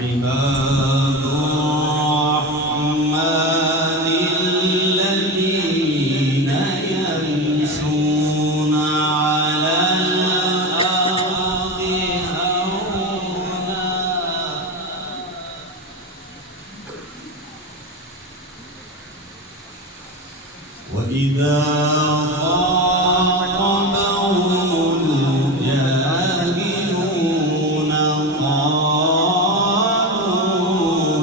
وعباد الرحمن الذين يمشون على الأرض هونا وإذا خاطبهم الجاهلون قالوا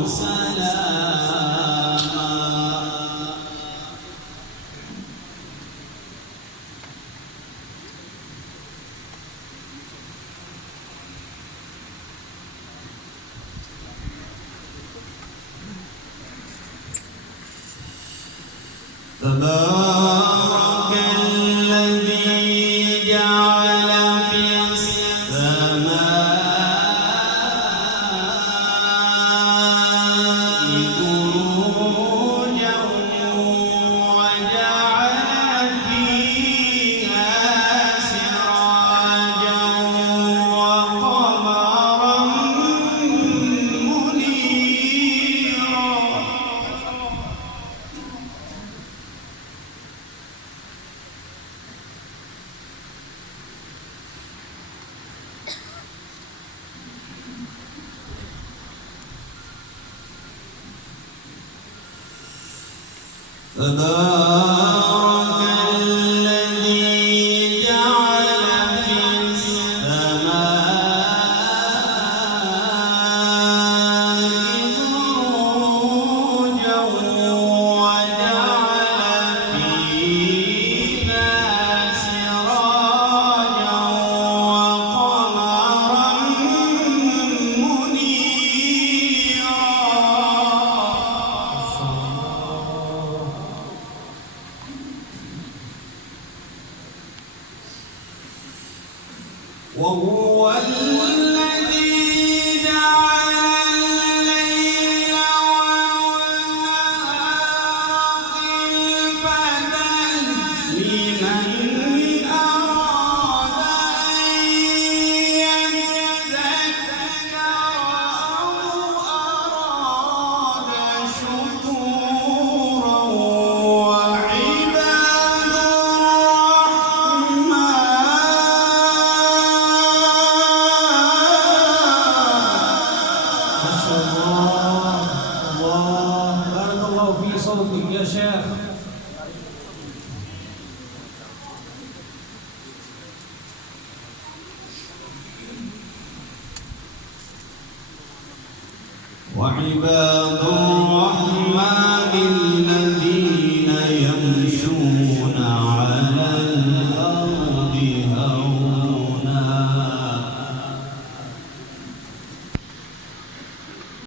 سلاما تبارك الذي جعل في السماء بروجا وجعل فيها سراجا وقمرا منيرا تبارك الذي جعل في السماء بروجا وجعل فيها سراجا وقمرا منيرا وهو الذي جعل الليل والنهار خلفة لمن أراد أن يذكر أو أراد شكورا وعباد بارك الله في صوتك يا شيخ. وعباد الرحمن